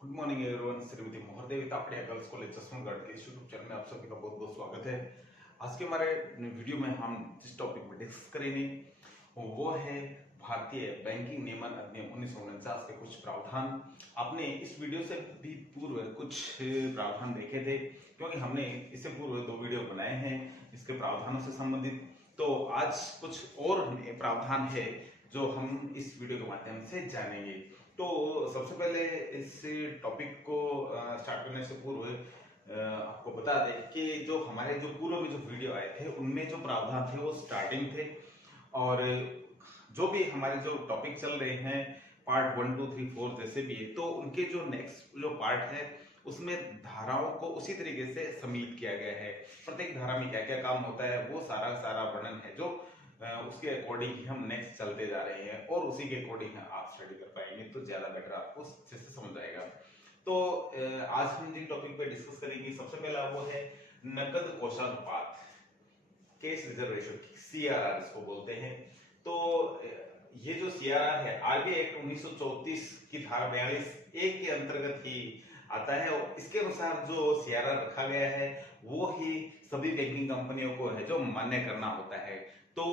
Good morning everyone. Shrimati Mohardevi Tapadia girls college Jaswantgarh के इस YouTube channel में आप सभी का बहुत बहुत स्वागत है। आज के हमारे वीडियो में हम जिस टॉपिक पर डिस्कस करेंगे वो है भारतीय बैंकिंग नियमन अधिनियम 1949 के कुछ प्रावधान। आपने इस वीडियो से भी पूर्व कुछ प्रावधान देखे थे, क्योंकि हमने इससे पूर्व 2 वीडियो बनाए हैं इसके प्रावधानों से संबंधित। तो आज कुछ और प्रावधान है जो हम इस वीडियो के माध्यम से जानेंगे। तो सबसे पहले इस टॉपिक को स्टार्ट करने से पूर्व आपको बता दें कि जो हमारे जो पूर्व में जो वीडियो आए थे उनमें जो प्रावधान थे वो स्टार्टिंग थे, और जो भी हमारे जो टॉपिक चल रहे हैं पार्ट 1, 2, 3, 4 जैसे भी है, तो उनके जो नेक्स्ट जो पार्ट है उसमें धाराओं को उसी तरीके से सम्मिलित किया गया है। प्रत्येक धारा में क्या क्या काम होता है वो सारा वर्णन है, जो उसके अकॉर्डिंग ही हम नेक्स्ट चलते जा रहे हैं और उसी के अकॉर्डिंग आप स्टडी कर पाएंगे तो ज्यादा बेटर आपको अच्छे से समझ आएगा। तो आज हम जिन टॉपिक पे डिस्कस करेंगे सबसे पहला वो है नकद कोषानुपात, कैश रिजर्व रेशियो, सीआरआर इसको बोलते हैं। तो ये जो सीआरआर है आरबीआई एक्ट 1934 की धारा 42(1) के अंतर्गत ही आता है, और इसके अनुसार जो सीआरआर रखा गया है वो ही सभी बैंकिंग कंपनियों को है जो मान्य करना होता है। तो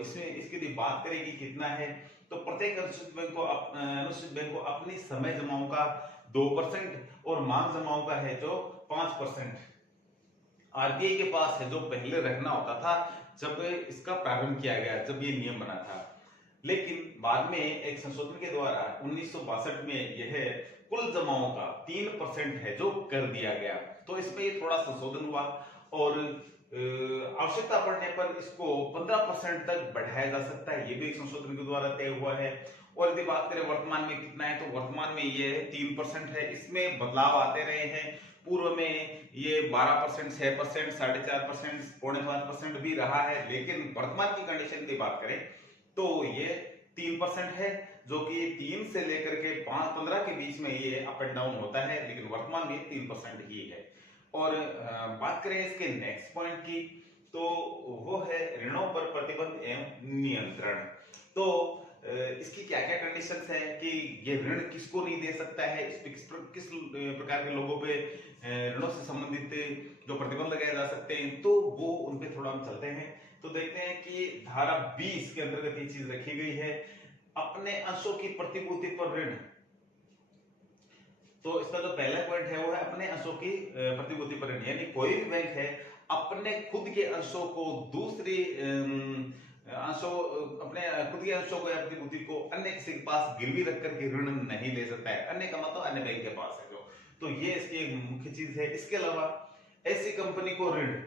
इसमें इसकी यदि बात करें कि कितना है, तो प्रत्येक अनुसूचित बैंक को अपनी समय जमाओं का 2% और मांग जमाओं का है जो 5% आरबीआई के पास है, जो पहले रखना होता था जब इसका प्रारंभ किया गया, जब ये नियम बना था। लेकिन बाद में एक संशोधन के द्वारा 1962 में यह कुल जमाओं का 3% है जो कर दिया गया। तो इसमें थोड़ा संशोधन हुआ और आवश्यकता पड़ने पर इसको 15% तक बढ़ाया जा सकता है, ये भी एक संशोधन के द्वारा तय हुआ है। और यदि बात करें वर्तमान में कितना है, तो वर्तमान में ये 3% है। इसमें बदलाव आते रहे हैं, पूर्व में ये 12%, 6%, 4.5%, 4.5% भी रहा है, लेकिन वर्तमान की कंडीशन की बात करें तो ये 3% है, जो कि 3 से लेकर के 5-15 के बीच में ये अप एंड डाउन होता है, लेकिन वर्तमान में 3% ही है। और बात करें इसके नेक्स्ट पॉइंट की, तो वो है ऋणों पर प्रतिबंध एवं नियंत्रण। तो इसकी क्या क्या कंडीशंस है कि ये ऋण किसको नहीं दे सकता है, इस पे किस प्रकार के लोगों पे ऋणों से संबंधित जो प्रतिबंध लगाए जा सकते हैं, तो वो उन पे थोड़ा हम चलते हैं। तो देखते हैं कि धारा 20 के अंतर्गत ये चीज रखी गई है, अपने अंशों की प्रतिपूर्ति पर ऋण। तो इसका जो पहला पॉइंट है वो है अपने अंशों की प्रतिभूति पर ऋण, यानी कोई भी बैंक है अपने खुद के अंशों को दूसरी अपने खुद के अंशों को या प्रतिभूति को अन्य किसी के पास गिरवी रख करके ऋण नहीं ले सकता है। अन्य का मतलब अन्य बैंक के पास है जो, तो ये इसकी एक मुख्य चीज है। इसके अलावा ऐसी कंपनी को ऋण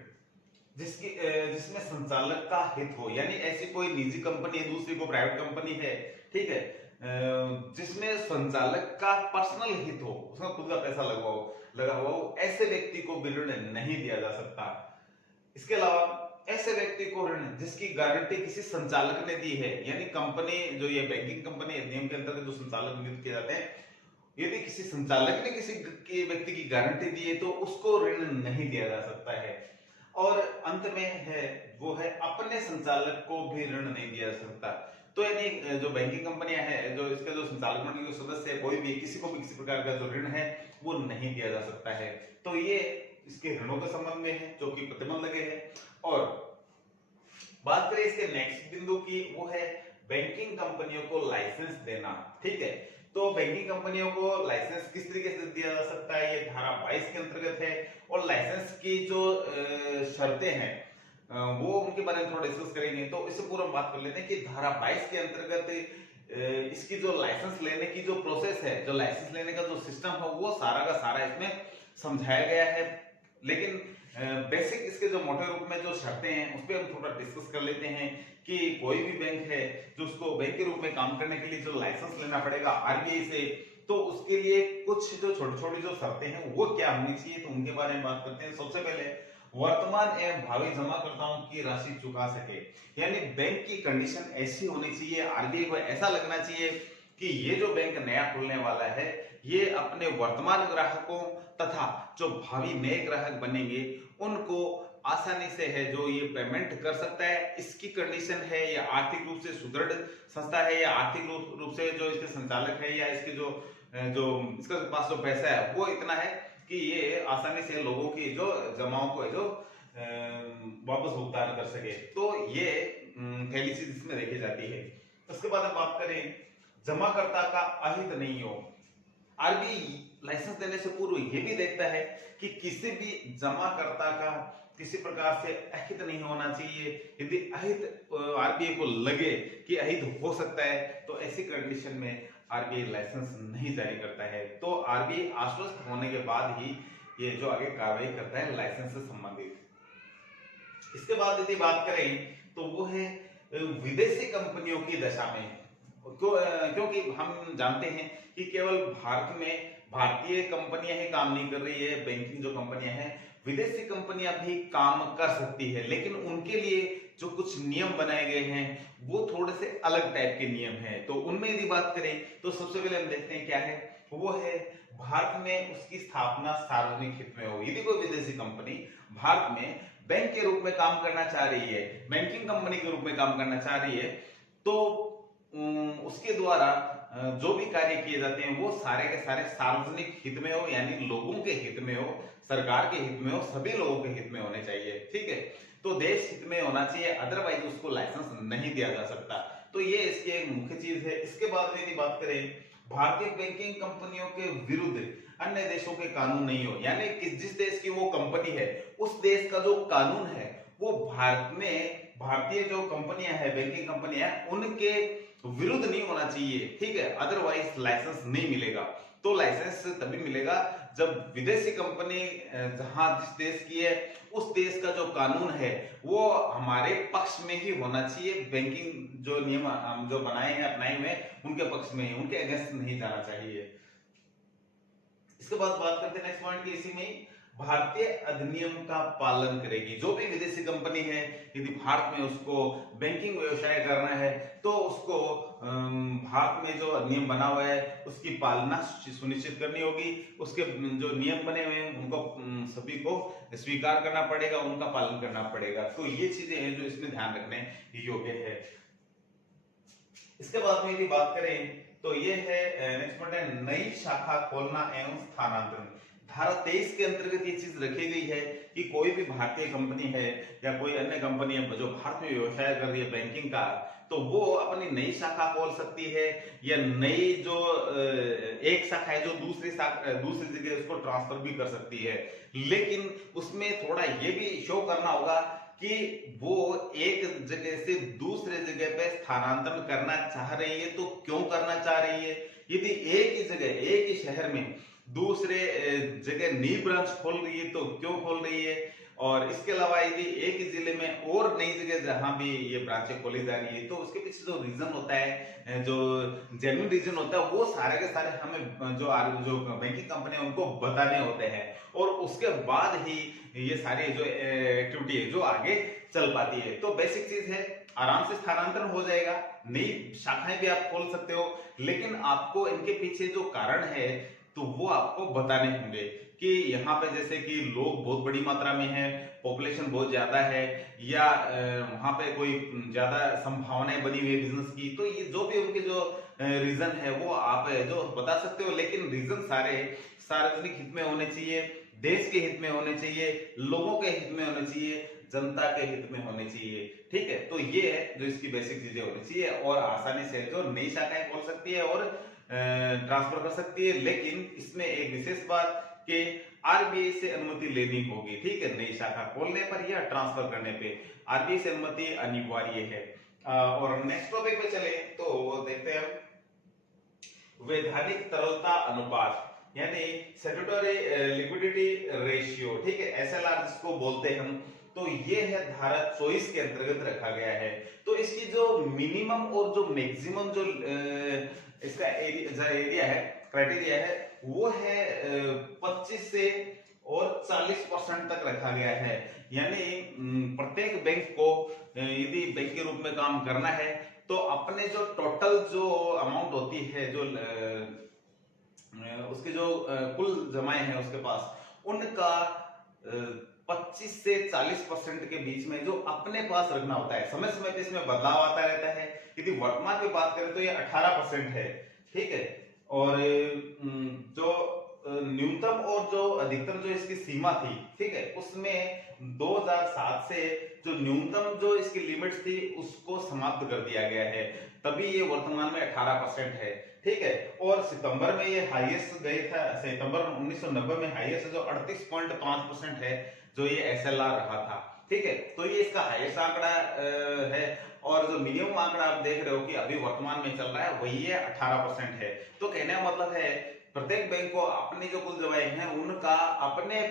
जिसमें संचालक का हित हो, यानी ऐसी कोई निजी कंपनी है, दूसरी को प्राइवेट कंपनी है, ठीक है, जिसमें संचालक का पर्सनल हित हो, उसका खुद का पैसा लगा हुआ हो, ऐसे व्यक्ति को भी ऋण नहीं दिया जा सकता। इसके अलावा ऐसे व्यक्ति को ऋण जिसकी गारंटी किसी संचालक ने दी है, यानी कंपनी जो ये बैंकिंग कंपनी अधिनियम के अंतर्गत जो संचालक नियुक्त किए जाते हैं, यदि किसी संचालक ने किसी व्यक्ति की गारंटी दी है तो उसको ऋण नहीं दिया जा सकता है। और अंत में है वो है अपने संचालक को भी ऋण नहीं दिया जा सकता। तो यानी जो बैंकिंग कंपनियां हैं, जो इसका जो संचालक मंडली के सदस्य है, कोई भी किसी को भी किसी प्रकार का जो ऋण है वो नहीं दिया जा सकता है। तो ये इसके ऋणों के संबंध में है जो कि प्रतिबंध लगे हैं। और बात करें इसके नेक्स्ट बिंदु की, वो है बैंकिंग कंपनियों को लाइसेंस देना, ठीक है। तो बैंकिंग कंपनियों को लाइसेंस किस तरीके से दिया जा सकता है, ये धारा 22 के अंतर्गत है। और लाइसेंस की जो शर्तें हैं वो उनके बारे में थोड़ा डिस्कस करेंगे। तो इससे पूर्व हम बात कर लेते हैं कि धारा 22 के अंतर्गत इसकी जो लाइसेंस लेने की जो प्रोसेस है, जो लाइसेंस लेने का जो सिस्टम है, वो सारा का सारा इसमें समझाया गया है। लेकिन बेसिक इसके जो मोटे रूप में जो शर्तें हैं उस पर हम थोड़ा डिस्कस कर लेते हैं कि कोई भी बैंक है जो उसको बैंक के रूप में काम करने के लिए जो लाइसेंस लेना पड़ेगा आरबीआई से, तो उसके लिए कुछ जो छोटी छोटी जो शर्तें हैं वो क्या होनी चाहिए, तो उनके बारे में बात करते हैं। सबसे पहले वर्तमान एवं भावी जमाकर्ताओं की राशि चुका सके, यानी बैंक की कंडीशन ऐसी होनी चाहिए, आरबीआई को ऐसा लगना चाहिए कि ये जो बैंक नया खुलने वाला है ये अपने वर्तमान ग्राहकों तथा जो भावी नए ग्राहक बनेंगे उनको आसानी से है जो ये पेमेंट कर सकता है, इसकी कंडीशन है। या आर्थिक रूप से सुदृढ़ संस्था है, या आर्थिक रूप से जो इसके संचालक है या इसके जो जो इसका पास जो पैसा है वो इतना है कि ये आसानी से लोगों की जो जमाओं को जो वापस भुगतान कर सके। तो ये पहली चीज इसमें देखी जाती है। उसके बाद हम बात करें जमाकर्ता का अहित नहीं हो। आरबीआई लाइसेंस देने से पूर्व ये भी देखता है कि किसी भी जमाकर्ता का किसी प्रकार से अहित नहीं होना चाहिए। यदि अहित आरबीआई को लगे कि अहित हो सकता है तो ऐसी कंडीशन में आरबीआई लाइसेंस नहीं जारी करता है। तो आरबीआई आश्वस्त होने के बाद ही ये जो आगे कार्रवाई करता है लाइसेंस से संबंधित। इसके बाद यदि बात करें तो वो है विदेशी कंपनियों की दशा में। क्योंकि हम जानते हैं कि केवल भारत में भारतीय कंपनियां ही काम नहीं कर रही है, बैंकिंग जो कंपनियां हैं विदेशी कंपनियां भी काम कर सकती है, लेकिन उनके लिए जो कुछ नियम बनाए गए हैं वो थोड़े से अलग टाइप के नियम हैं। तो उनमें यदि बात करें तो सबसे पहले हम देखते हैं क्या है, वो है भारत में उसकी स्थापना सार्वजनिक हित में हो। यदि कोई विदेशी कंपनी भारत में बैंक के रूप में काम करना चाह रही है, बैंकिंग कंपनी के रूप में काम करना चाह रही है, तो उसके द्वारा जो भी कार्य किए जाते हैं वो सारे के सारे सार्वजनिक हित में हो, यानी लोगों के हित में हो, सरकार के हित में हो, सभी लोगों के हित में होने चाहिए। ठीक है, तो देश हित में होना चाहिए, अदरवाइज उसको लाइसेंस नहीं दिया जा सकता। तो ये इसकी एक मुख्य चीज है। इसके बाद यदि बात करें भारतीय बैंकिंग कंपनियों के विरुद्ध अन्य देशों के कानून नहीं हो, यानी कि जिस देश की वो कंपनी है उस देश का जो कानून है वो भारत में भारतीय जो कंपनियां हैं, बैंकिंग कंपनियां हैं, उनके विरुद्ध नहीं होना चाहिए। ठीक है, अदरवाइज लाइसेंस नहीं मिलेगा। तो लाइसेंस तभी मिलेगा जब विदेशी कंपनी जहां जिस देश की है उस देश का जो कानून है वो हमारे पक्ष में ही होना चाहिए। बैंकिंग जो नियम हम जो बनाए हैं अपनाए हुए उनके पक्ष में ही, उनके अगेंस्ट नहीं जाना चाहिए। इसके बाद बात करते हैं नेक्स्ट पॉइंट की, इसी में भारतीय अधिनियम का पालन करेगी। जो भी विदेशी कंपनी है यदि भारत में उसको बैंकिंग व्यवसाय करना है तो उसको भारत में जो नियम बना हुआ है उसकी पालना सुनिश्चित करनी होगी। उसके जो नियम बने हुए हैं उनको सभी को स्वीकार करना पड़ेगा, उनका पालन करना पड़ेगा। तो ये चीजें हैं जो इसमें ध्यान रखने योग्य है। इसके बाद में यदि बात करें तो ये है नेक्स्ट पॉइंट है नई शाखा खोलना एवं स्थानांतरण। धारा 23 के अंतर्गत ये चीज रखी गई है कि कोई भी भारतीय कंपनी है या कोई अन्य कंपनी है जो भारत में व्यवसाय कर रही है बैंकिंग का, तो वो अपनी नई शाखा खोल सकती है या नई जो एक शाखा है जो दूसरी जगह उसको ट्रांसफर भी कर सकती है। लेकिन उसमें थोड़ा ये भी शो करना होगा कि वो एक जगह से दूसरे जगह पे स्थानांतरण करना चाह रही है तो क्यों करना चाह रही है। यदि एक ही जगह एक ही शहर में दूसरे जगह नई ब्रांच खोल रही है तो क्यों खोल रही है, और इसके अलावा यदि एक ही जिले में और नई जगह जहां भी ये ब्रांचें खोली जा रही है तो उसके पीछे जो रीजन होता है, जो जेन्युइन रीजन होता है, वो सारे के सारे हमें जो बैंकिंग कंपनी है उनको बताने होते हैं, और उसके बाद ही ये सारी जो एक्टिविटी है जो आगे चल पाती है। तो बेसिक चीज है, आराम से स्थानांतरण हो जाएगा, नई शाखाएं भी आप खोल सकते हो, लेकिन आपको इनके पीछे जो कारण है तो वो आपको बताने होंगे कि यहाँ पे जैसे कि लोग बहुत बड़ी मात्रा में है, पॉपुलेशन बहुत ज्यादा है, या वहां पे कोई ज्यादा संभावनाएं बनी हुई है बिजनेस की, तो ये जो भी उनके जो रीजन है वो आप जो बता सकते हो। लेकिन रीजन सारे सार्वजनिक हित में होने चाहिए, देश के हित में होने चाहिए, लोगों के हित में होने चाहिए, जनता के हित में होने चाहिए। ठीक है, तो ये है जो इसकी बेसिक चीजें होनी चाहिए, और आसानी से जो नई शाखाएं खोल सकती है और ट्रांसफर कर सकती है। लेकिन इसमें एक विशेष बात कि आरबीआई से अनुमति लेनी होगी। ठीक है, नई शाखा खोलने पर या ट्रांसफर करने पे आरबीआई से अनुमति अनिवार्य है। और नेक्स्ट टॉपिक पे चले तो देखते हैं वैधानिक तरलता अनुपात, यानी स्टैट्यूटरी लिक्विडिटी रेशियो। ठीक है, एसएलआर जिसको बोलते हैं हम, तो ये है धारा 24 के अंतर्गत रखा गया है। तो इसकी जो मिनिमम और जो मैक्सिमम जो इसका एरिया है, क्राइटेरिया है, वो है 25 से और 40% तक रखा गया है। यानी प्रत्येक बैंक को यदि बैंक के रूप में काम करना है तो अपने जो टोटल जो अमाउंट होती है, जो उसके जो कुल जमाएं हैं उसके पास, उनका 25 से 40% के बीच में जो अपने पास रखना होता है। समय समय पे इसमें बदलाव आता रहता है। यदि वर्तमान की बात करें तो ये 18% है। ठीक है, और जो न्यूनतम और जो अधिकतम जो इसकी सीमा थी, ठीक है, उसमें 2007 से जो न्यूनतम जो इसकी लिमिट्स थी उसको समाप्त कर दिया गया है, तभी ये वर्तमान में 18% है, ठीक है। और सितंबर में ये हाईएस्ट गई था, सितंबर 1990 में हाईएस्ट जो 38.5% है जो ये एसएलआर रहा था, ठीक है। तो ये इसका हाईएस्ट आंकड़ा है। और जो मिनिमम आंकड़ा आप देख रहे हो कि अभी वर्तमान में चल रहा है वही है 18% है। तो कहने का मतलब है प्रत्येक बैंक को अपनी जो कुल जमाएं हैं उनका अपने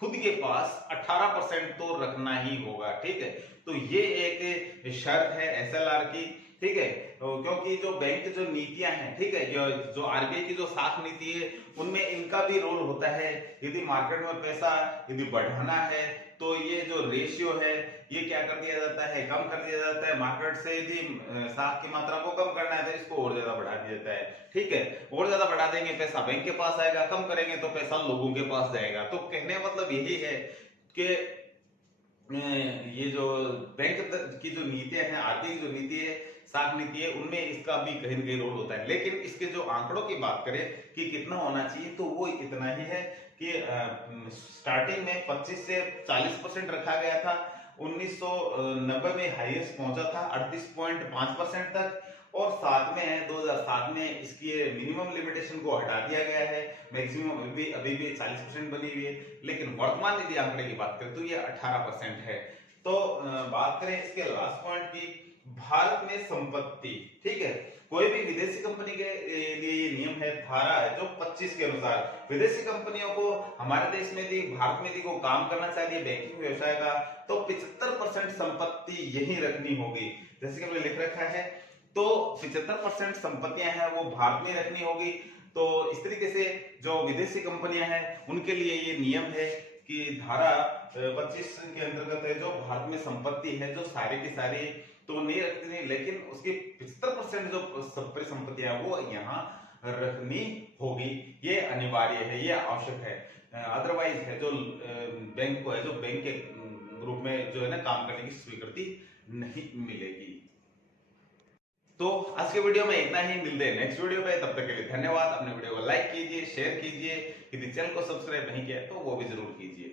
खुद के पास 18% तो रखना ही होगा, ठीक है। तो ये एक शर्त है एसएलआर की, ठीक है। क्योंकि जो बैंक जो नीतियां हैं, ठीक है, जो आरबीआई की जो साख नीति है उनमें इनका भी रोल होता है। यदि मार्केट में पैसा यदि बढ़ाना है तो ये जो रेशियो है ये क्या कर दिया जाता है, कम कर दिया जाता है। मार्केट से यदि साख की मात्रा को कम करना है तो इसको और ज्यादा बढ़ा दिया जाता है, ठीक है। और ज्यादा बढ़ा देंगे पैसा बैंक के पास आएगा, कम करेंगे तो पैसा लोगों के पास जाएगा। तो कहने का मतलब यही है कि ये जो बैंक की जो नीतियां हैं, आरबीआई की जो नीति है, साख नीति है, उनमें इसका भी कहीं ना कहीं रोल होता है। लेकिन इसके जो आंकड़ों की बात करें कि कितना होना चाहिए तो वो इतना ही है कि स्टार्टिंग में 25 से 40% रखा गया था। 1990 में हाईएस्ट पहुंचा था 38.5% तक। और साथ में 2007 में इसकी मिनिमम लिमिटेशन को हटा दिया गया है, मैक्सिमम अभी भी 40% बनी हुई है। लेकिन वर्तमान यदि आंकड़े की बात करें तो ये 18% है। तो बात करें इसके लास्ट पॉइंट की, भारत में संपत्ति, ठीक है, कोई भी विदेशी कंपनी के लिए ये नियम है, धारा है जो 25 के अनुसार विदेशी कंपनियों को हमारे देश में यदि भारत में यदि को काम करना चाहिए बैंकिंग व्यवसाय का तो 75% संपत्ति यही रखनी होगी। जैसे कि हमने लिख रखा है तो 75% संपत्तियां हैं वो भारत में रखनी होगी। तो इस तरीके से जो विदेशी कंपनियां हैं उनके लिए ये नियम है कि धारा 25 के अंतर्गत है जो भारत में संपत्ति है जो सारी की सारी तो नहीं रखती नहीं, लेकिन उसकी 75% जो परिसंपत्तियां वो यहाँ रखनी होगी। ये अनिवार्य है, ये आवश्यक है। अदरवाइज है जो बैंक को है जो बैंक के रूप में जो है ना काम करने की स्वीकृति नहीं मिलेगी। तो आज के वीडियो में इतना ही, मिलते हैं नेक्स्ट वीडियो पे, तब तक के लिए धन्यवाद। अपने वीडियो को लाइक कीजिए, शेयर कीजिए, यदि चैनल को सब्सक्राइब नहीं किया तो वो भी जरूर कीजिए।